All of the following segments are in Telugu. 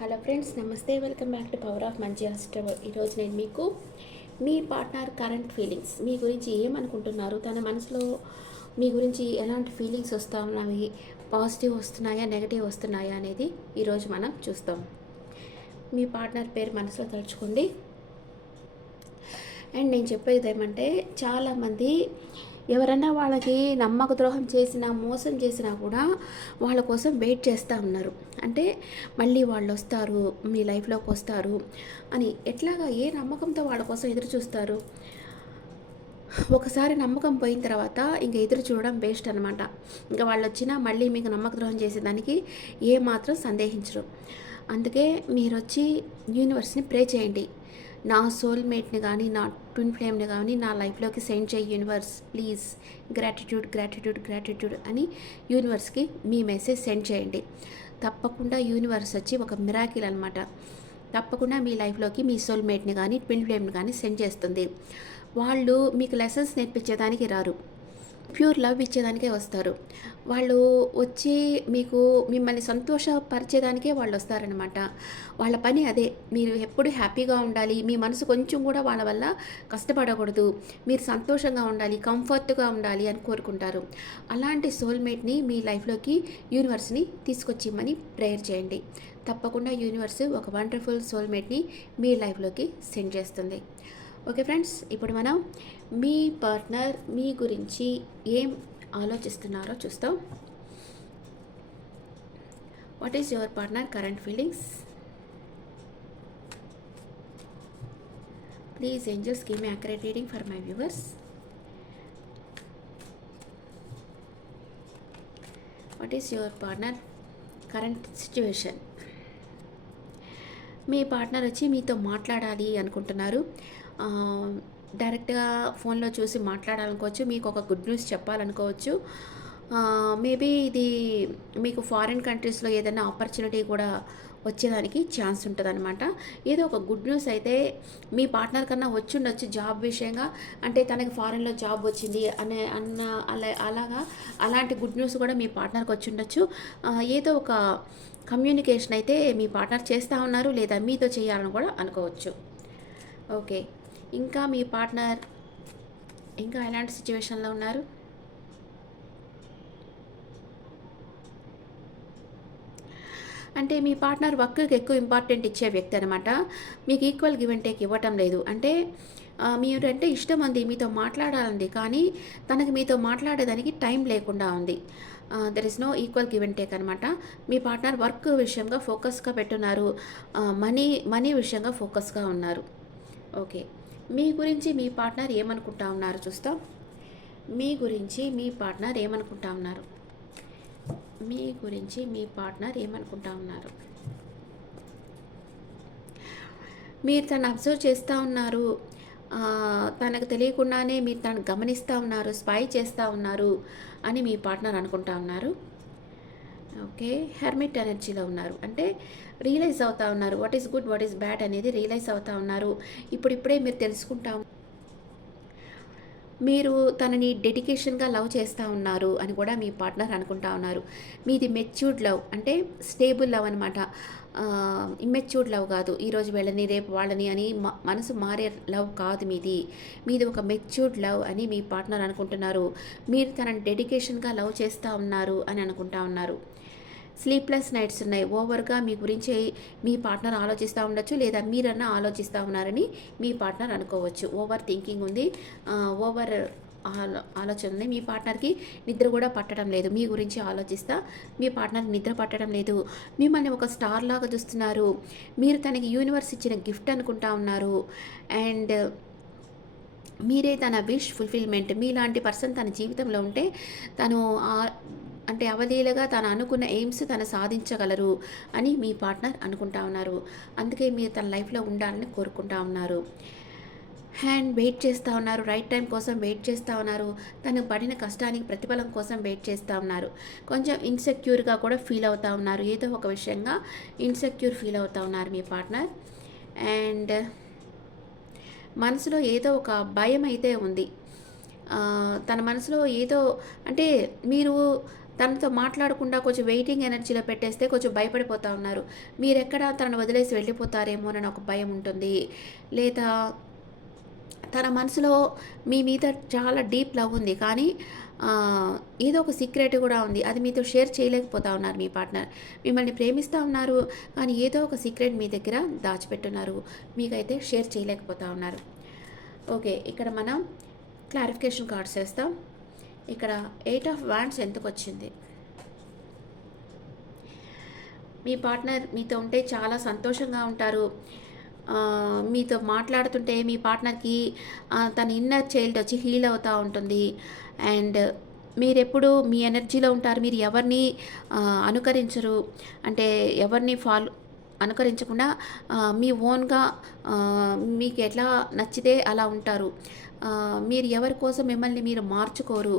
హలో ఫ్రెండ్స్ నమస్తే welcome back to power of మంచి హాస్టల్ ఈరోజు నేను మీకు మీ పార్ట్నర్ కరెంట్ ఫీలింగ్స్ మీ గురించి ఏమనుకుంటున్నారు తన మనసులో మీ గురించి ఎలాంటి ఫీలింగ్స్ వస్తా ఉన్నవి పాజిటివ్ వస్తున్నాయా నెగటివ్ వస్తున్నాయా అనేది ఈరోజు మనం చూస్తాం. మీ పార్ట్నర్ పేరు మనసులో తలుచుకోండి. అండ్ నేను చెప్పేది ఏమంటే చాలామంది ఎవరన్నా వాళ్ళకి నమ్మక ద్రోహం చేసినా మోసం చేసినా కూడా వాళ్ళ కోసం వెయిట్ చేస్తూ ఉన్నారు. అంటే మళ్ళీ వాళ్ళు వస్తారు మీ లైఫ్లోకి వస్తారు అని ఎట్లాగా ఏ నమ్మకంతో వాళ్ళ కోసం ఎదురు చూస్తారు? ఒకసారి నమ్మకం పోయిన తర్వాత ఇంకా ఎదురు చూడడం బెస్ట్ అనమాట ఇంకా వాళ్ళు వచ్చినా మళ్ళీ మీకు నమ్మక ద్రోహం చేసేదానికి ఏ మాత్రం సందేహించరు. అందుకే మీరు వచ్చి యూనివర్స్ని ప్రే చేయండి. నా సోల్మేట్ని కానీ నా ట్విన్ ఫ్లేమ్ని కానీ నా లైఫ్లోకి సెండ్ చేయి universe please gratitude gratitude gratitude అని యూనివర్స్కి మీ మెసేజ్ సెండ్ చేయండి. తప్పకుండా యూనివర్స్ వచ్చి ఒక మిరాకిల్ అనమాట తప్పకుండా మీ లైఫ్లోకి మీ సోల్మేట్ని కానీ ట్విన్ ఫ్లేమ్ని కానీ సెండ్ చేస్తుంది. వాళ్ళు మీకు లెసన్స్ నేర్పించేదానికి రారు. ప్యూర్ లవ్ ఇచ్చేదానికే వస్తారు. వాళ్ళు వచ్చి మీకు మిమ్మల్ని సంతోషపరిచేదానికే వాళ్ళు వస్తారనమాట వాళ్ళ పని అదే. మీరు ఎప్పుడు హ్యాపీగా ఉండాలి. మీ మనసు కొంచెం కూడా వాళ్ళ వల్ల కష్టపడకూడదు. మీరు సంతోషంగా ఉండాలి కంఫర్ట్గా ఉండాలి అని కోరుకుంటారు. అలాంటి సోల్మేట్ని మీ లైఫ్లోకి యూనివర్స్ని తీసుకొచ్చిమ్మని ప్రేయర్ చేయండి. తప్పకుండా యూనివర్స్ ఒక వండర్ఫుల్ సోల్మేట్ని మీ లైఫ్లోకి సెండ్ చేస్తుంది. ఓకే ఫ్రెండ్స్ ఇప్పుడు మనం మీ పార్ట్నర్ మీ గురించి ఏం ఆలోచిస్తున్నారో చూస్తాం. What is your partner current feelings please angels give me reading for my viewers what is your partner current situation me partner వచ్చి మీతో మాట్లాడాలి అనుకుంటున్నారు. డైరెక్ట్గా ఫోన్లో చూసి మాట్లాడాలనుకోవచ్చు మీకు ఒక గుడ్ న్యూస్ చెప్పాలనుకోవచ్చు. మేబీ ఇది మీకు ఫారిన్ కంట్రీస్లో ఏదైనా ఆపర్చునిటీ కూడా వచ్చేదానికి ఛాన్స్ ఉంటుంది అనమాట ఏదో ఒక గుడ్ న్యూస్ అయితే మీ పార్ట్నర్ కన్నా వచ్చి ఉండొచ్చు జాబ్ విషయంగా. అంటే తనకి ఫారెన్లో జాబ్ వచ్చింది అనే అన్న అలా అలాగా అలాంటి గుడ్ న్యూస్ కూడా మీ పార్ట్నర్కి వచ్చి ఉండొచ్చు ఏదో ఒక కమ్యూనికేషన్ అయితే మీ పార్ట్నర్ చేస్తూ ఉన్నారు లేదా మీతో చేయాలని కూడా అనుకోవచ్చు. ఓకే. ఇంకా మీ పార్ట్నర్ ఇంకా ఎలాంటి సిచ్యువేషన్లో ఉన్నారు? అంటే మీ పార్ట్నర్ వర్క్కి ఎక్కువ ఇంపార్టెంట్ ఇచ్చే వ్యక్తి అనమాట మీకు ఈక్వల్ గివ్ అండ్ టేక్ ఇవ్వటం లేదు. అంటే మీరంటే ఇష్టం ఉంది మీతో మాట్లాడాలంది కానీ తనకి మీతో మాట్లాడేదానికి టైం లేకుండా ఉంది. There is no equal give and take అనమాట మీ పార్ట్నర్ వర్క్ విషయంగా ఫోకస్గా పెట్టున్నారు. మనీ మనీ విషయంగా ఫోకస్గా ఉన్నారు. ఓకే. మీ గురించి మీ పార్ట్నర్ ఏమనుకుంటా ఉన్నారు చూస్తాం. మీ గురించి మీ పార్ట్నర్ ఏమనుకుంటా ఉన్నారు? మీ గురించి మీ పార్ట్నర్ ఏమనుకుంటా ఉన్నారు? మీరు తను అబ్జర్వ్ చేస్తూ ఉన్నారు. తనకు తెలియకుండానే మీరు తను గమనిస్తూ ఉన్నారు స్పై చేస్తూ ఉన్నారు అని మీ పార్ట్నర్ అనుకుంటా ఉన్నారు. ఓకే. హెర్మిట్ ఎనర్జీలో ఉన్నారు. అంటే రియలైజ్ అవుతా ఉన్నారు. What is good what is bad అనేది రియలైజ్ అవుతా ఉన్నారు. ఇప్పుడిప్పుడే మీరు తెలుసుకుంటా మీరు తనని డెడికేషన్గా లవ్ చేస్తూ ఉన్నారు అని కూడా మీ పార్ట్నర్ అనుకుంటా ఉన్నారు. మీది మెచ్యూర్డ్ లవ్ అంటే స్టేబుల్ లవ్ అనమాట ఇమ్మెచ్యూర్డ్ లవ్ కాదు. ఈరోజు వెళ్ళని రేపు వాళ్ళని అని మనసు మారే లవ్ కాదు మీది. మీది ఒక మెచ్యూర్డ్ లవ్ అని మీ పార్ట్నర్ అనుకుంటున్నారు. మీరు తనని డెడికేషన్గా లవ్ చేస్తూ ఉన్నారు అని అనుకుంటా ఉన్నారు. స్లీప్లెస్ నైట్స్ ఉన్నాయి. ఓవర్గా మీ గురించి మీ పార్ట్నర్ ఆలోచిస్తూ ఉండొచ్చు లేదా మీరన్నా ఆలోచిస్తూ ఉన్నారని మీ పార్ట్నర్ అనుకోవచ్చు. ఓవర్ థింకింగ్ ఉంది. ఓవర్ ఆలో- ఆలోచన ఉంది. మీ పార్ట్నర్కి నిద్ర కూడా పట్టడం లేదు. మీ గురించి ఆలోచిస్తా మీ పార్ట్నర్కి నిద్ర పట్టడం లేదు. మిమ్మల్ని ఒక స్టార్ లాగా చూస్తున్నారు. మీరు తనకి యూనివర్స్ ఇచ్చిన గిఫ్ట్ అనుకుంటా ఉన్నారు. అండ్ మీరే తన విష్ ఫుల్ఫిల్మెంట్ మీలాంటి పర్సన్ తన జీవితంలో ఉంటే తను ఆ- అంటే అవలీలగా తను అనుకున్న ఎయిమ్స్ తను సాధించగలరు అని మీ పార్ట్నర్ అనుకుంటా ఉన్నారు. అందుకే మీరు తన లైఫ్లో ఉండాలని కోరుకుంటా ఉన్నారు. హ్యాండ్ వెయిట్ చేస్తూ ఉన్నారు. రైట్ టైం కోసం వెయిట్ చేస్తూ ఉన్నారు. తను పడిన కష్టానికి ప్రతిఫలం కోసం వెయిట్ చేస్తూ ఉన్నారు. కొంచెం ఇన్సెక్యూర్గా కూడా ఫీల్ అవుతూ ఉన్నారు. ఏదో ఒక విషయంగా ఇన్సెక్యూర్ ఫీల్ అవుతూ ఉన్నారు మీ పార్ట్నర్. అండ్ మనసులో ఏదో ఒక భయం అయితే ఉంది. తన మనసులో ఏదో అంటే మీరు తనతో మాట్లాడకుండా కొంచెం వెయిటింగ్ ఎనర్జీలో పెట్టేస్తే కొంచెం భయపడిపోతూ ఉన్నారు. మీరెక్కడ తనను వదిలేసి వెళ్ళిపోతారేమో అని ఒక భయం ఉంటుంది. లేదా తన మనసులో మీ మీద చాలా డీప్ లవ్ ఉంది. కానీ ఏదో ఒక సీక్రెట్ కూడా ఉంది. అది మీతో షేర్ చేయలేకపోతా ఉన్నారు మీ పార్ట్నర్ మిమ్మల్ని ప్రేమిస్తూ ఉన్నారు. కానీ ఏదో ఒక సీక్రెట్ మీ దగ్గర దాచిపెట్టున్నారు. మీకైతే షేర్ చేయలేకపోతా ఉన్నారు. ఓకే ఇక్కడ మనం క్లారిఫికేషన్ కార్డ్స్ వేస్తాం. ఇక్కడ ఎయిట్ ఆఫ్ వ్యాండ్స్ ఎందుకు వచ్చింది మీ పార్ట్నర్ మీతో ఉంటే చాలా సంతోషంగా ఉంటారు. మీతో మాట్లాడుతుంటే మీ పార్ట్నర్కి తన ఇన్నర్ చైల్డ్ వచ్చి హీల్ అవుతూ ఉంటుంది. అండ్ మీరెప్పుడు మీ ఎనర్జీలో ఉంటారు. మీరు ఎవరిని అనుకరించరు. అంటే ఎవరిని ఫాలో అనుకరించకుండా మీ ఓన్గా మీకు ఎట్లా నచ్చితే అలా ఉంటారు. మీరు ఎవరి కోసం మిమ్మల్ని మీరు మార్చుకోరు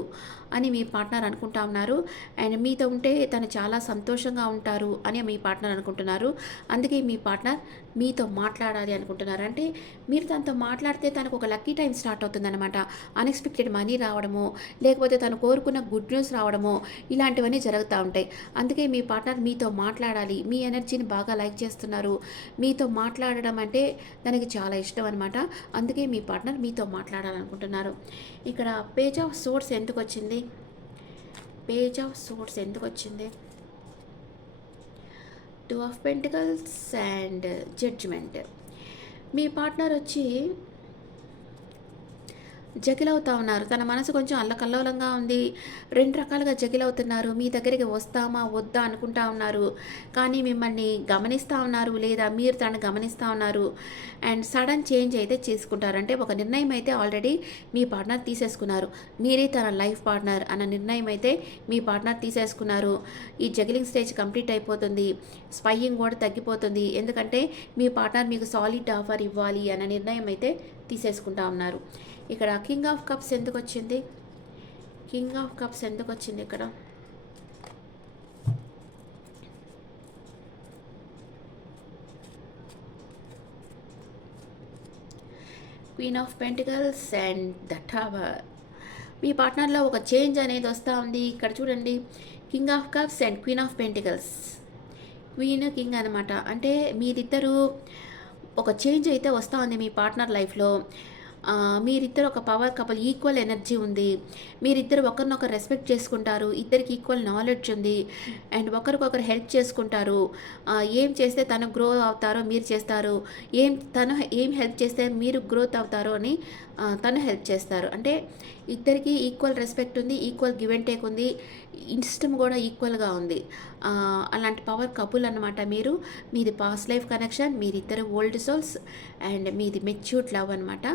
అని మీ పార్ట్నర్ అనుకుంటా ఉన్నారు. అండ్ మీతో ఉంటే తను చాలా సంతోషంగా ఉంటారు అని మీ పార్ట్నర్ అనుకుంటున్నారు. అందుకే మీ పార్ట్నర్ మీతో మాట్లాడాలి అనుకుంటున్నారు. అంటే మీరు తనతో మాట్లాడితే తనకు ఒక లక్కీ టైం స్టార్ట్ అవుతుందన్నమాట. అన్ఎక్స్పెక్టెడ్ మనీ రావడము లేకపోతే తను కోరుకున్న గుడ్ న్యూస్ రావడము ఇలాంటివన్నీ జరుగుతూ ఉంటాయి. అందుకే మీ పార్ట్నర్ మీతో మాట్లాడాలి. మీ ఎనర్జీని బాగా లైక్ చేస్తున్నారు. మీతో మాట్లాడడం అంటే తనకి చాలా ఇష్టం అనమాట అందుకే మీ పార్ట్నర్ మీతో మాట్లాడాలి అనుకుంటున్నారు ఇక్కడ పేజ్ ఆఫ్ సోర్స్ ఎందుకు వచ్చింది పేజ్ ఆఫ్ సోర్స్ ఎందుకు వచ్చింది two of pentacles and judgement me partner వచ్చి జగిలవుతా ఉన్నారు. తన మనసు కొంచెం అల్లకల్లోలంగా ఉంది. రెండు రకాలుగా జగిలవుతున్నారు. మీ దగ్గరికి వస్తామా వద్దా అనుకుంటా ఉన్నారు. కానీ మిమ్మల్ని గమనిస్తూ ఉన్నారు లేదా మీరు తనను గమనిస్తూ ఉన్నారు. అండ్ సడన్ చేంజ్ అయితే చేసుకుంటారు. అంటే ఒక నిర్ణయం అయితే ఆల్రెడీ మీ పార్ట్నర్ తీసేసుకున్నారు. మీరే తన లైఫ్ పార్ట్నర్ అన్న నిర్ణయం అయితే మీ పార్ట్నర్ తీసేసుకున్నారు. ఈ జగిలింగ్ స్టేజ్ కంప్లీట్ అయిపోతుంది. స్పైయింగ్ కూడా తగ్గిపోతుంది. ఎందుకంటే మీ పార్ట్నర్ మీకు సాలిడ్ ఆఫర్ ఇవ్వాలి అన్న నిర్ణయం అయితే తీసేసుకుంటా ఉన్నారు. ఇక్కడ కింగ్ ఆఫ్ కప్స్ ఎందుకు వచ్చింది కింగ్ ఆఫ్ కప్స్ ఎందుకు వచ్చింది ఇక్కడ? Queen of pentacles and the tower మీ పార్ట్నర్లో ఒక చేంజ్ అనేది వస్తూ ఉంది. ఇక్కడ చూడండి. King of cups and queen of pentacles queen king అనమాట అంటే మీరిద్దరూ ఒక చేంజ్ అయితే వస్తూ ఉంది మీ పార్ట్నర్ లైఫ్లో మీరిద్దరు ఒక పవర్ కపుల్ ఈక్వల్ ఎనర్జీ ఉంది. మీరిద్దరు ఒకరినొకరు రెస్పెక్ట్ చేసుకుంటారు. ఇద్దరికి ఈక్వల్ నాలెడ్జ్ ఉంది. అండ్ ఒకరికొకరు హెల్ప్ చేసుకుంటారు. ఏం చేస్తే తను గ్రో అవుతారో మీరు చేస్తారు. ఏం తను ఏం హెల్ప్ చేస్తే మీరు గ్రోత్ అవుతారో అని తను హెల్ప్ చేస్తారు. అంటే ఇద్దరికి ఈక్వల్ రెస్పెక్ట్ ఉంది ఈక్వల్ గివ్ అండ్ టేక్ ఉంది. ఇష్టం కూడా ఈక్వల్గా ఉంది. అలాంటి పవర్ కపుల్ అనమాట మీరు. మీది పాస్ట్ లైఫ్ కనెక్షన్ మీరిద్దరు ఓల్డ్ సోల్స్ అండ్ మీది మెచ్యూర్డ్ లవ్ అనమాట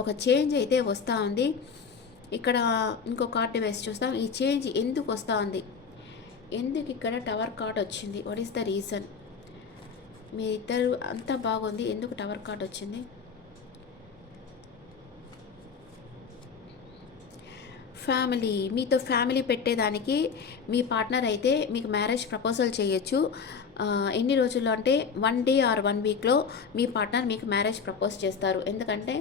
ఒక చేంజ్ అయితే వస్తూ ఉంది. ఇక్కడ ఇంకో కార్డు వేసి చూస్తాం. ఈ చేంజ్ ఎందుకు వస్తూ ఉంది? ఎందుకు ఇక్కడ టవర్ కార్డ్ వచ్చింది? వాట్ ఈస్ ద రీజన్ మీ ఇద్దరు అంతా బాగుంది. ఎందుకు టవర్ కార్డ్ వచ్చింది? ఫ్యామిలీ మీతో ఫ్యామిలీ పెట్టేదానికి మీ పార్ట్నర్ అయితే మీకు మ్యారేజ్ ప్రపోజల్ చేయొచ్చు. ఎన్ని రోజుల్లో అంటే వన్ డే ఆర్ వన్ వీక్లో మీ పార్ట్నర్ మీకు మ్యారేజ్ ప్రపోజ్ చేస్తారు. ఎందుకంటే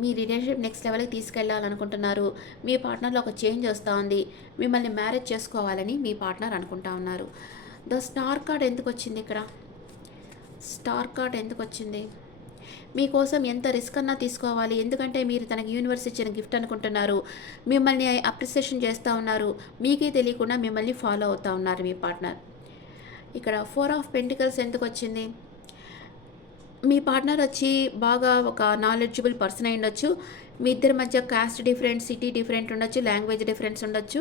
మీ రిలేషన్షిప్ నెక్స్ట్ లెవెల్కి తీసుకెళ్ళాలనుకుంటున్నారు. మీ పార్ట్నర్లో ఒక చేంజ్ వస్తూ ఉంది. మిమ్మల్ని మ్యారేజ్ చేసుకోవాలని మీ పార్ట్నర్ అనుకుంటా ఉన్నారు. ద స్టార్ కార్డ్ ఎందుకు వచ్చింది ఇక్కడ? స్టార్ కార్డ్ ఎందుకు వచ్చింది? మీకోసం ఎంత రిస్క్ అన్నా తీసుకోవాలి. ఎందుకంటే మీరు తనకి యూనివర్స్ ఇచ్చిన గిఫ్ట్ అనుకుంటున్నారు. మిమ్మల్ని అప్రిసియేషన్ చేస్తూ ఉన్నారు. మీకే తెలియకుండా మిమ్మల్ని ఫాలో అవుతూ ఉన్నారు మీ పార్ట్నర్. ఇక్కడ ఫోర్ ఆఫ్ పెంటికల్స్ ఎందుకు వచ్చింది? మీ పార్ట్నర్ వచ్చి బాగా ఒక నాలెడ్జబుల్ పర్సన్ అయి ఉండొచ్చు. మీ ఇద్దరి మధ్య కాస్ట్ డిఫరెంట్ సిటీ డిఫరెంట్ ఉండొచ్చు లాంగ్వేజ్ డిఫరెన్స్ ఉండొచ్చు.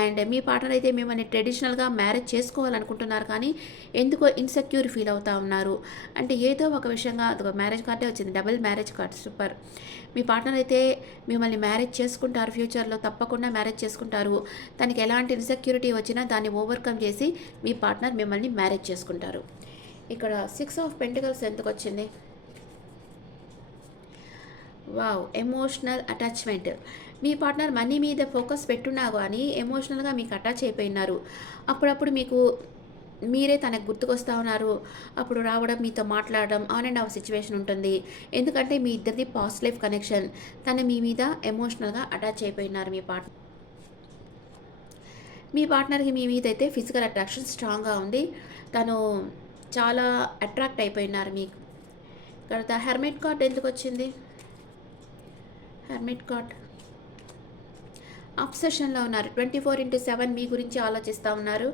అండ్ మీ పార్ట్నర్ అయితే మిమ్మల్ని ట్రెడిషనల్గా మ్యారేజ్ చేసుకోవాలనుకుంటున్నారు కానీ ఎందుకో ఇన్సెక్యూర్ ఫీల్ అవుతా ఉన్నారు. అంటే ఏదో ఒక విషయంగా అదొక మ్యారేజ్ కార్డే వచ్చింది డబుల్ మ్యారేజ్ కార్డ్ సూపర్ మీ పార్ట్నర్ అయితే మిమ్మల్ని మ్యారేజ్ చేసుకుంటారు ఫ్యూచర్లో తప్పకుండా మ్యారేజ్ చేసుకుంటారు. తనకి ఎలాంటి ఇన్సెక్యూరిటీ వచ్చినా దాన్ని ఓవర్కమ్ చేసి మీ పార్ట్నర్ మిమ్మల్ని మ్యారేజ్ చేసుకుంటారు. ఇక్కడ సిక్స్ ఆఫ్ పెంటికల్స్ ఎందుకు వచ్చింది? వావ్ ఎమోషనల్ అటాచ్మెంట్ మీ పార్ట్నర్ మనీ మీద ఫోకస్ పెట్టున్నా కానీ ఎమోషనల్గా మీకు అటాచ్ అయిపోయినారు. అప్పుడప్పుడు మీకు మీరే తనకు గుర్తుకొస్తా ఉన్నారు. అప్పుడు రావడం మీతో మాట్లాడడం ఆన్ అండ్ ఆఫ్ సిచ్యువేషన్ ఉంటుంది. ఎందుకంటే మీ ఇద్దరిది పాస్ట్ లైఫ్ కనెక్షన్ తను మీ మీద ఎమోషనల్గా అటాచ్ అయిపోయినారు మీ పార్ట్నర్ మీ పార్ట్నర్కి మీ మీద అయితే ఫిజికల్ అట్రాక్షన్ స్ట్రాంగ్గా ఉంది. తను చాలా అట్రాక్ట్ అయిపోయినారు మీకు. తర్వాత హెర్మెట్ కార్డ్ ఎందుకు వచ్చింది? హెర్మిట్ కార్డ్ అప్సెషన్లో ఉన్నారు. ట్వంటీ ఫోర్ ఇంటూ సెవెన్ మీ గురించి ఆలోచిస్తూ ఉన్నారు.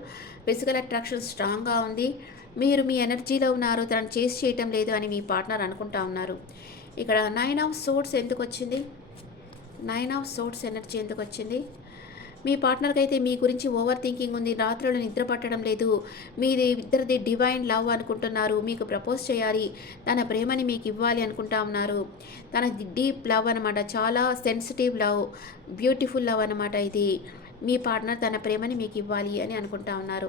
ఫిజికల్ అట్రాక్షన్ స్ట్రాంగ్గా ఉంది. మీరు మీ ఎనర్జీలో ఉన్నారు. తనను చేసి చేయటం లేదు అని మీ పార్ట్నర్ అనుకుంటా ఉన్నారు. ఇక్కడ నైన్ ఆఫ్ సోర్స్ ఎందుకు వచ్చింది? నైన్ ఆఫ్ సోర్స్ ఎనర్జీ ఎందుకు వచ్చింది? మీ పార్ట్నర్కి అయితే మీ గురించి ఓవర్ థింకింగ్ ఉంది రాత్రులు నిద్ర పట్టడం లేదు. మీది ఇద్దరిది డివైన్ లవ్ అనుకుంటున్నారు మీకు ప్రపోజ్ చేయాలి తన ప్రేమని మీకు ఇవ్వాలి అనుకుంటా ఉన్నారు. తన డీప్ లవ్ అనమాట చాలా సెన్సిటివ్ లవ్ బ్యూటిఫుల్ లవ్ అనమాట ఇది. మీ పార్ట్నర్ తన ప్రేమని మీకు ఇవ్వాలి అని అనుకుంటా ఉన్నారు.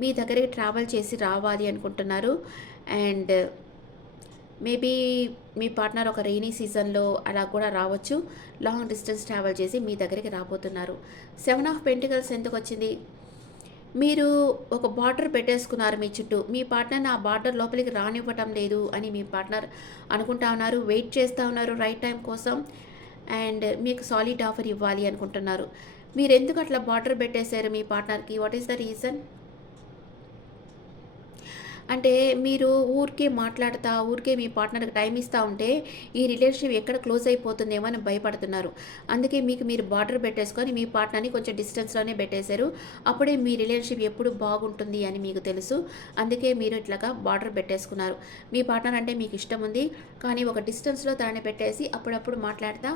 మీ దగ్గరికి ట్రావెల్ చేసి రావాలి అనుకుంటున్నారు. అండ్ మేబీ మీ పార్ట్నర్ ఒక రెయినీ సీజన్లో అలా కూడా రావచ్చు. లాంగ్ డిస్టెన్స్ ట్రావెల్ చేసి మీ దగ్గరికి రాబోతున్నారు. సెవెన్ ఆఫ్ పెంటికల్స్ ఎందుకు వచ్చింది? మీరు ఒక బార్డర్ పెట్టేసుకున్నారు మీ చుట్టూ. మీ పార్ట్నర్ని ఆ బార్డర్ లోపలికి రానివ్వటం లేదు అని మీ పార్ట్నర్ అనుకుంటా ఉన్నారు. వెయిట్ చేస్తూ ఉన్నారు రైట్ టైం కోసం. అండ్ మీకు సాలిడ్ ఆఫర్ ఇవ్వాలి అనుకుంటున్నారు. మీరు ఎందుకు అట్లా బార్డర్ పెట్టేశారు మీ పార్ట్నర్కి? What is the reason? అంటే మీరు ఊరికే మాట్లాడుతా ఊరికే మీ పార్ట్నర్కి టైం ఇస్తూ ఉంటే ఈ రిలేషన్షిప్ ఎక్కడ క్లోజ్ అయిపోతుందేమో అని భయపడుతున్నారు. అందుకే మీకు మీరు బార్డర్ పెట్టేసుకొని మీ పార్ట్నర్ని కొంచెం డిస్టెన్స్లోనే పెట్టేశారు. అప్పుడే మీ రిలేషన్షిప్ ఎప్పుడు బాగుంటుంది అని మీకు తెలుసు. అందుకే మీరు ఇట్లాగా బార్డర్ పెట్టేసుకున్నారు. మీ పార్ట్నర్ అంటే మీకు ఇష్టం ఉంది. కానీ ఒక డిస్టెన్స్లో తనని పెట్టేసి అప్పుడప్పుడు మాట్లాడతా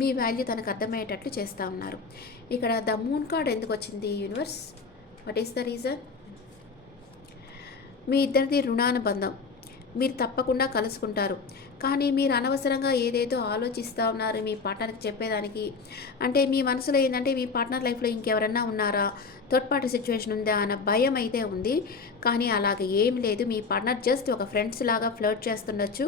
మీ వాల్యూ తనకు అర్థమయ్యేటట్లు చేస్తూ ఉన్నారు. ఇక్కడ ద మూన్ కార్డ్ ఎందుకు వచ్చింది universe? What is the reason? మీ ఇద్దరిది రుణానుబంధం. మీరు తప్పకుండా కలుసుకుంటారు. కానీ మీరు అనవసరంగా ఏదేదో ఆలోచిస్తూ ఉన్నారు మీ పార్ట్నర్కి చెప్పేదానికి. అంటే మీ మనసులో ఏంటంటే మీ పార్ట్నర్ లైఫ్లో ఇంకెవరన్నా ఉన్నారా? థర్డ్ పార్టీ సిచ్యువేషన్ ఉందా? అన్న భయం అయితే ఉంది. కానీ అలాగే ఏం లేదు. మీ పార్ట్నర్ జస్ట్ ఒక ఫ్రెండ్స్ లాగా ఫ్లర్ట్ చేస్తుండొచ్చు.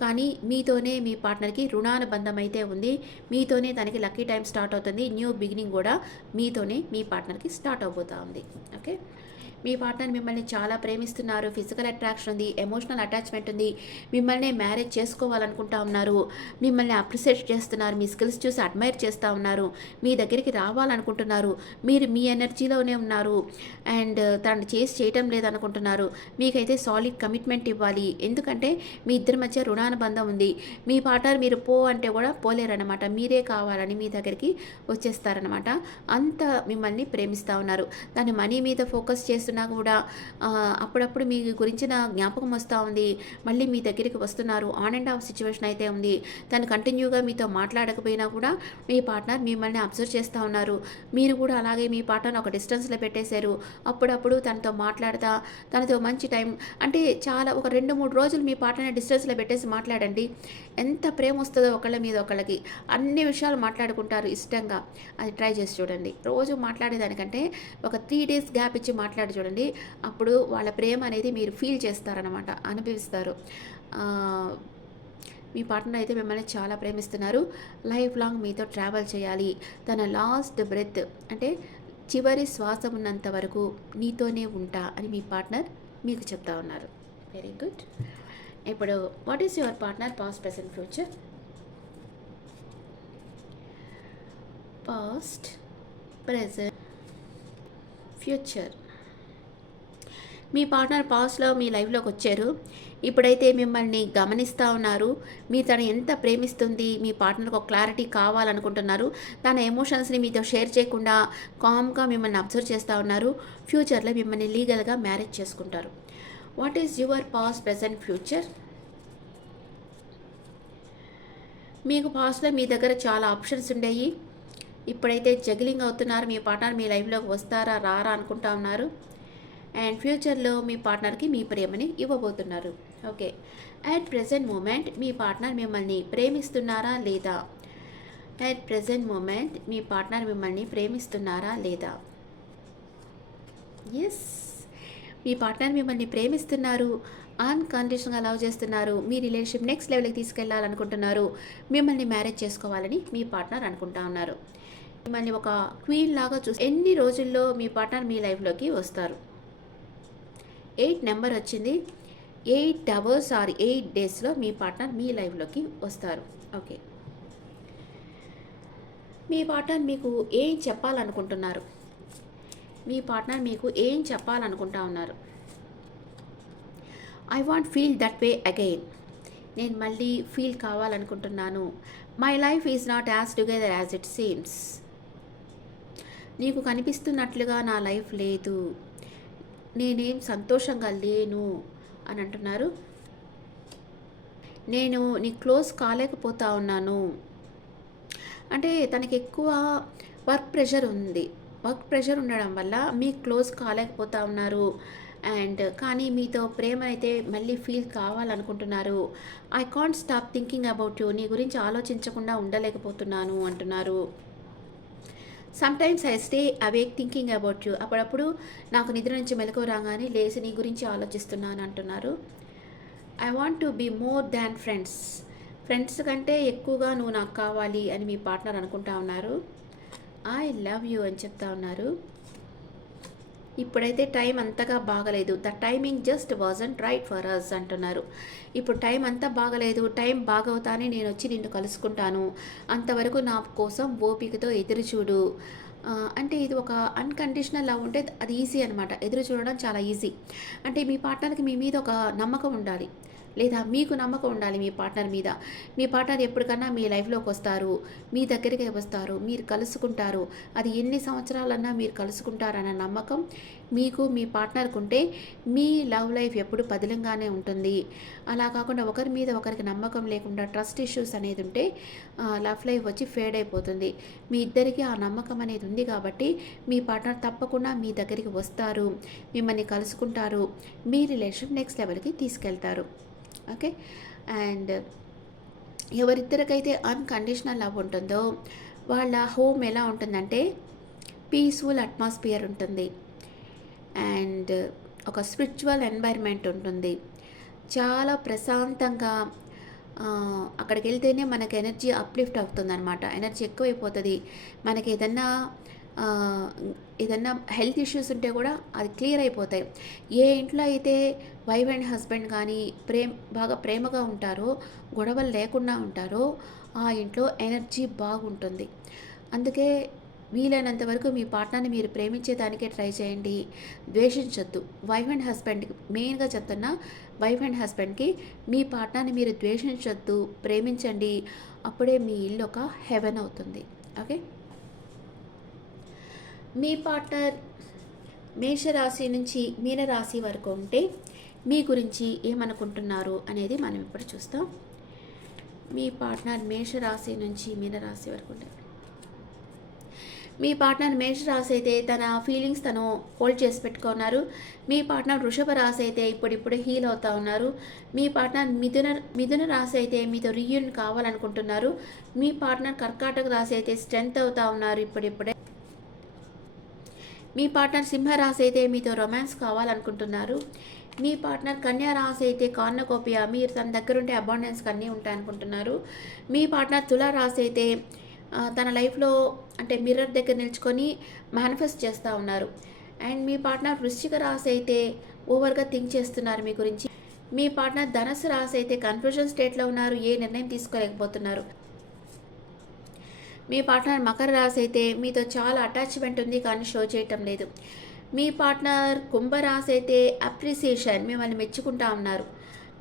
కానీ మీతోనే మీ పార్ట్నర్కి రుణానుబంధం అయితే ఉంది. మీతోనే తనకి లక్కీ టైం స్టార్ట్ అవుతుంది. న్యూ బిగినింగ్ కూడా మీతోనే మీ పార్ట్నర్కి స్టార్ట్ అవబోతూ ఉంది. ఓకే? మీ పార్ట్నర్ మిమ్మల్ని చాలా ప్రేమిస్తున్నారు ఫిజికల్ అట్రాక్షన్ ఉంది ఎమోషనల్ అటాచ్మెంట్ ఉంది. మిమ్మల్ని మ్యారేజ్ చేసుకోవాలనుకుంటా ఉన్నారు. మిమ్మల్ని అప్రిషియేట్ చేస్తున్నారు మీ స్కిల్స్ చూసి అడ్మైర్ చేస్తూ ఉన్నారు. మీ దగ్గరికి రావాలనుకుంటున్నారు. మీరు మీ ఎనర్జీలోనే ఉన్నారు. అండ్ తను చేసి చేయటం లేదనుకుంటున్నారు. మీకైతే సాలిడ్ కమిట్మెంట్ ఇవ్వాలి. ఎందుకంటే మీ ఇద్దరి మధ్య రుణానుబంధం ఉంది. మీ పార్ట్నర్ మీరు పో అంటే కూడా పోలేరనమాట మీరే కావాలని మీ దగ్గరికి వచ్చేస్తారనమాట అంత మిమ్మల్ని ప్రేమిస్తూ ఉన్నారు. దాని మనీ మీద ఫోకస్ చేసి చేస్తున్నా కూడా అప్పుడప్పుడు మీ గురించిన జ్ఞాపకం వస్తూ ఉంది. మళ్ళీ మీ దగ్గరికి వస్తున్నారు. ఆన్ అండ్ ఆఫ్ సిచ్యువేషన్ అయితే ఉంది. తను కంటిన్యూగా మీతో మాట్లాడకపోయినా కూడా మీ పార్ట్నర్ మిమ్మల్ని అబ్జర్వ్ చేస్తూ ఉన్నారు. మీరు కూడా అలాగే మీ పార్ట్నర్ ఒక డిస్టెన్స్లో పెట్టేశారు. అప్పుడప్పుడు తనతో మాట్లాడతా తనతో మంచి టైం అంటే చాలా ఒక రెండు మూడు రోజులు మీ పార్ట్నర్ డిస్టెన్స్లో పెట్టేసి మాట్లాడండి. ఎంత ప్రేమ వస్తుందో ఒకళ్ళ మీద ఒకళ్ళకి. అన్ని విషయాలు మాట్లాడుకుంటారు ఇష్టంగా. అది ట్రై చేసి చూడండి. రోజు మాట్లాడేదానికంటే ఒక త్రీ డేస్ గ్యాప్ ఇచ్చి మాట్లాడి చూడండి. అప్పుడు వాళ్ళ ప్రేమ అనేది మీరు ఫీల్ చేస్తారనమాట అనుభవిస్తారు. మీ పార్ట్నర్ అయితే మిమ్మల్ని చాలా ప్రేమిస్తున్నారు. లైఫ్ లాంగ్ మీతో ట్రావెల్ చేయాలి. తన లాస్ట్ బ్రెత్ అంటే చివరి శ్వాస ఉన్నంత వరకు నీతోనే ఉంటా అని మీ పార్ట్నర్ మీకు చెప్తా ఉన్నారు. వెరీ గుడ్ ఇప్పుడు what is your partner past present future past present future me partner పాస్లో మీ లైఫ్లోకి వచ్చారు. ఇప్పుడైతే మిమ్మల్ని గమనిస్తూ ఉన్నారు. మీ తను ఎంత ప్రేమిస్తుంది మీ పార్ట్నర్కి ఒక క్లారిటీ కావాలనుకుంటున్నారు. తన ఎమోషన్స్ని మీతో షేర్ చేయకుండా కామ్గా మిమ్మల్ని అబ్జర్వ్ చేస్తూ ఉన్నారు. ఫ్యూచర్లో మిమ్మల్ని లీగల్గా మ్యారేజ్ చేసుకుంటారు. What is your past present future? మీకు పాస్ట్లో మీ దగ్గర చాలా ఆప్షన్స్ ఉండేవి ఇప్పుడైతే జగిలింగ్ అవుతున్నారు. మీ పార్ట్నర్ మీ లైఫ్లోకి వస్తారా రారా అనుకుంటా ఉన్నారు. అండ్ ఫ్యూచర్లో మీ పార్ట్నర్కి మీ ప్రేమని ఇవ్వబోతున్నారు. ఓకే అట్ ప్రజెంట్ మూమెంట్ మీ పార్ట్నర్ మిమ్మల్ని ప్రేమిస్తున్నారా లేదా? అట్ ప్రజెంట్ మూమెంట్ మీ పార్ట్నర్ మిమ్మల్ని ప్రేమిస్తున్నారా లేదా? ఎస్ మీ పార్ట్నర్ మిమ్మల్ని ప్రేమిస్తున్నారు అన్కండిషనల్గా లవ్ చేస్తున్నారు మీ రిలేషన్షిప్ నెక్స్ట్ లెవెల్కి తీసుకెళ్ళాలనుకుంటున్నారు మిమ్మల్ని మ్యారేజ్ చేసుకోవాలని మీ పార్ట్నర్ అనుకుంటా ఉన్నారు. మిమ్మల్ని ఒక క్వీన్ లాగా చూసి ఎన్ని రోజుల్లో మీ పార్ట్నర్ మీ లైఫ్లోకి వస్తారు? ఎయిట్ నెంబర్ వచ్చింది. ఎయిట్ అవర్స్ ఆర్ ఎయిట్ డేస్లో మీ పార్ట్నర్ మీ లైఫ్లోకి వస్తారు. ఓకే. మీ పార్ట్నర్ మీకు ఏం చెప్పాలనుకుంటున్నారు? మీ పార్ట్నర్ మీకు ఏం చెప్పాలనుకుంటా ఉన్నారు? I want feel that way again నేను మళ్ళీ feel కావాలనుకుంటున్నాను. My life is not as together as it seems నీకు కనిపిస్తున్నట్లుగా నా లైఫ్ లేదు. నేనేం సంతోషంగా లేను అని అంటున్నారు. నేను నీ క్లోజ్ కాలేకపోతా ఉన్నాను. అంటే తనకి ఎక్కువ వర్క్ ప్రెషర్ ఉంది. వర్క్ ప్రెషర్ ఉండడం వల్ల మీ క్లోజ్ కాలేకపోతా ఉన్నారు. అండ్ కానీ మీతో ప్రేమ అయితే మళ్ళీ ఫీల్ కావాలనుకుంటున్నారు. I can't stop thinking about you నీ గురించి ఆలోచించకుండా ఉండలేకపోతున్నాను అంటున్నారు. Sometimes I stay awake thinking about you అప్పుడప్పుడు నాకు నిద్ర నుంచి మెలకు రాగానే లేచి నీ గురించి ఆలోచిస్తున్నాను అంటున్నారు. I want to be more than friends friends కంటే ఎక్కువగా నువ్వు నాకు కావాలి అని మీ పార్ట్నర్ అనుకుంటా ఉన్నారు. ఐ లవ్ యూ అని చెప్తా ఉన్నారు. ఇప్పుడైతే టైం అంతగా బాగలేదు. The timing just wasn't right for us అంటున్నారు. ఇప్పుడు టైం అంతా బాగలేదు. టైం బాగవుతానే నేను వచ్చి నిన్ను కలుసుకుంటాను. అంతవరకు నా కోసం ఓపికతో ఎదురు చూడు అంటే ఇది ఒక అన్కండిషనల్ లవ్ ఉంటే అది ఈజీ అనమాట ఎదురు చూడడం చాలా ఈజీ అంటే మీ పార్ట్నర్కి మీ మీద ఒక నమ్మకం ఉండాలి. లేదా మీకు నమ్మకం ఉండాలి మీ పార్ట్నర్ మీద. మీ పార్ట్నర్ ఎప్పటికన్నా మీ లైఫ్లోకి వస్తారు. మీ దగ్గరికి వస్తారు. మీరు కలుసుకుంటారు. అది ఎన్ని సంవత్సరాలన్నా మీరు కలుసుకుంటారన్న నమ్మకం మీకు మీ పార్ట్నర్కు ఉంటే మీ లవ్ లైఫ్ ఎప్పుడు పదిలంగానే ఉంటుంది. అలా కాకుండా ఒకరి మీద ఒకరికి నమ్మకం లేకుండా ట్రస్ట్ ఇష్యూస్ అనేది ఉంటే లవ్ లైఫ్ వచ్చి ఫేడ్ అయిపోతుంది. మీ ఇద్దరికి ఆ నమ్మకం అనేది ఉంది కాబట్టి మీ పార్ట్నర్ తప్పకుండా మీ దగ్గరికి వస్తారు. మిమ్మల్ని కలుసుకుంటారు. మీ రిలేషన్ నెక్స్ట్ లెవెల్కి తీసుకెళ్తారు. ఓకే అండ్ ఎవరిద్దరికైతే అన్కండిషనల్ లవ్ ఉంటుందో వాళ్ళ హోమ్ ఎలా ఉంటుందంటే పీస్ఫుల్ అట్మాస్ఫియర్ ఉంటుంది. అండ్ ఒక స్పిరిచువల్ ఎన్వైర్న్మెంట్ ఉంటుంది. చాలా ప్రశాంతంగా అక్కడికి వెళ్తేనే మనకి ఎనర్జీ అప్లిఫ్ట్ అవుతుంది అనమాట ఎనర్జీ ఎక్కువైపోతుంది. మనకి ఏదన్నా ఏదన్నా హెల్త్ ఇష్యూస్ ఉంటే కూడా అది క్లియర్ అయిపోతాయి. ఏ ఇంట్లో అయితే వైఫ్ అండ్ హస్బెండ్ కానీ ప్రేమ బాగా ప్రేమగా ఉంటారో గొడవలు లేకుండా ఉంటారో ఆ ఇంట్లో ఎనర్జీ బాగుంటుంది. అందుకే వీలైనంత వరకు మీ పార్ట్నర్ని మీరు ప్రేమించేదానికే ట్రై చేయండి. ద్వేషించొద్దు. వైఫ్ అండ్ హస్బెండ్కి మెయిన్గా చెప్తున్నా వైఫ్ అండ్ హస్బెండ్కి మీ పార్ట్నర్ని మీరు ద్వేషించొద్దు ప్రేమించండి. అప్పుడే మీ ఇల్లు ఒక హెవెన్ అవుతుంది. ఓకే? మీ పార్ట్నర్ మేషరాశి నుంచి మీనరాశి వరకు ఉంటే మీ గురించి ఏమనుకుంటున్నారు అనేది మనం ఇప్పుడు చూస్తాం. మీ పార్ట్నర్ మేషరాశి నుంచి మీనరాశి వరకు ఉంటే. మీ పార్ట్నర్ మేష రాశి అయితే తన ఫీలింగ్స్ తను హోల్డ్ చేసి పెట్టుకున్నారు. మీ పార్ట్నర్ వృషభ రాశి అయితే ఇప్పుడిప్పుడే హీల్ అవుతా ఉన్నారు. మీ పార్ట్నర్ మిథున మిథున రాశి అయితే మీతో రీయూన్ కావాలనుకుంటున్నారు. మీ పార్ట్నర్ కర్కాటక రాశి అయితే స్ట్రెంగ్త్ అవుతా ఉన్నారు ఇప్పుడిప్పుడే. మీ పార్ట్నర్ సింహరాశి అయితే మీతో రొమాన్స్ కావాలనుకుంటున్నారు. మీ పార్ట్నర్ కన్యా రాశి అయితే కార్నకోపియా మీరు తన దగ్గర ఉంటే అబాండెన్స్ అన్నీ ఉంటాయనుకుంటున్నారు. మీ పార్ట్నర్ తులా రాశి అయితే తన లైఫ్లో అంటే మిర్రర్ దగ్గర నిల్చుకొని మేనిఫెస్ట్ చేస్తూ ఉన్నారు. అండ్ మీ పార్ట్నర్ వృశ్చిక రాశి అయితే ఓవర్గా థింక్ చేస్తున్నారు మీ గురించి. మీ పార్ట్నర్ ధనస్సు రాశి అయితే కన్ఫ్యూజన్ స్టేట్లో ఉన్నారు ఏ నిర్ణయం తీసుకోలేకపోతున్నారు. మీ పార్ట్నర్ మకర రాశి అయితే మీతో చాలా అటాచ్మెంట్ ఉంది కానీ షో చేయటం లేదు. మీ పార్ట్నర్ కుంభరాశి అయితే అప్రిసియేషన్ మిమ్మల్ని మెచ్చుకుంటా ఉన్నారు.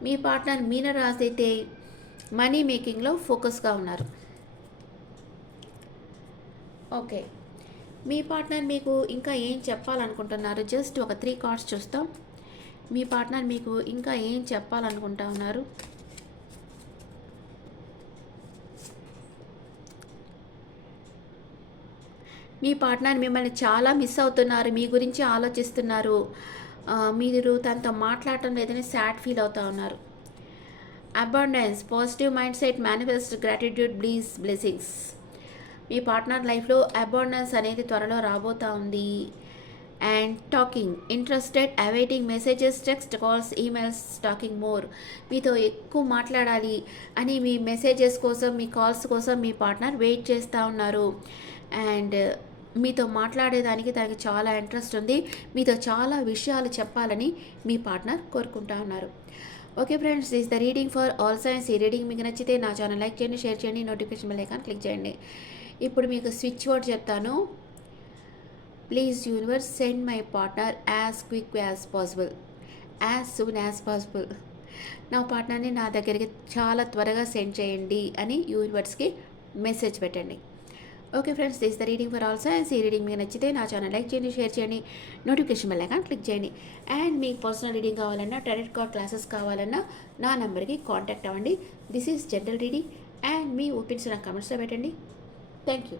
మీ పార్ట్నర్ మీనరాశి అయితే మనీ మేకింగ్లో ఫోకస్గా ఉన్నారు. ఓకే మీ పార్ట్నర్ మీకు ఇంకా ఏం చెప్పాలనుకుంటున్నారు? జస్ట్ ఒక త్రీ కార్డ్స్ చూస్తాం. మీ పార్ట్నర్ మీకు ఇంకా ఏం చెప్పాలనుకుంటా ఉన్నారు? మీ పార్ట్నర్ మిమ్మల్ని చాలా మిస్ అవుతున్నారు. మీ గురించి ఆలోచిస్తున్నారు. మీరు తనతో మాట్లాడటం లేదని సాడ్ ఫీల్ అవుతా ఉన్నారు. Abundance positive mind set manifest gratitude bliss blessings మీ పార్ట్నర్ లైఫ్లో అబాండెన్స్ అనేది త్వరలో రాబోతా ఉంది. And talking interested awaiting messages text calls emails talking more మీతో ఎక్కువ మాట్లాడాలి అని మీ మెసేజెస్ కోసం మీ కాల్స్ కోసం మీ పార్ట్నర్ వెయిట్ చేస్తూ ఉన్నారు. అండ్ మీతో మాట్లాడేదానికి తనకి చాలా ఇంట్రెస్ట్ ఉంది. మీతో చాలా విషయాలు చెప్పాలని మీ పార్ట్నర్ కోరుకుంటా ఉన్నారు. Okay friends this the reading for all signs ఈ రీడింగ్ మీకు నచ్చితే నా ఛానల్ లైక్ చేయండి షేర్ చేయండి నోటిఫికేషన్ బెల్ ఐకాన్ క్లిక్ చేయండి. ఇప్పుడు మీకు స్విచ్ వర్డ్ చెప్తాను. Please universe send my partner as quick as possible as soon as possible నా పార్ట్నర్ని నా దగ్గరికి చాలా త్వరగా సెండ్ చేయండి అని యూనివర్స్కి మెసేజ్ పెట్టండి. Okay friends this the reading for all signs ఈ రీడింగ్ మీకు నచ్చితే నా ఛానల్ లైక్ చేయండి షేర్ చేయండి నోటిఫికేషన్ బెల్ ఐకాన్ క్లిక్ చేయండి. అండ్ మీకు పర్సనల్ రీడింగ్ కావాలన్నా టెరెట్ కార్డ్ క్లాసెస్ కావాలన్నా నా నెంబర్కి కాంటాక్ట్ అవ్వండి. This is general reading and me opinions నా కమెంట్స్లో పెట్టండి. Thank you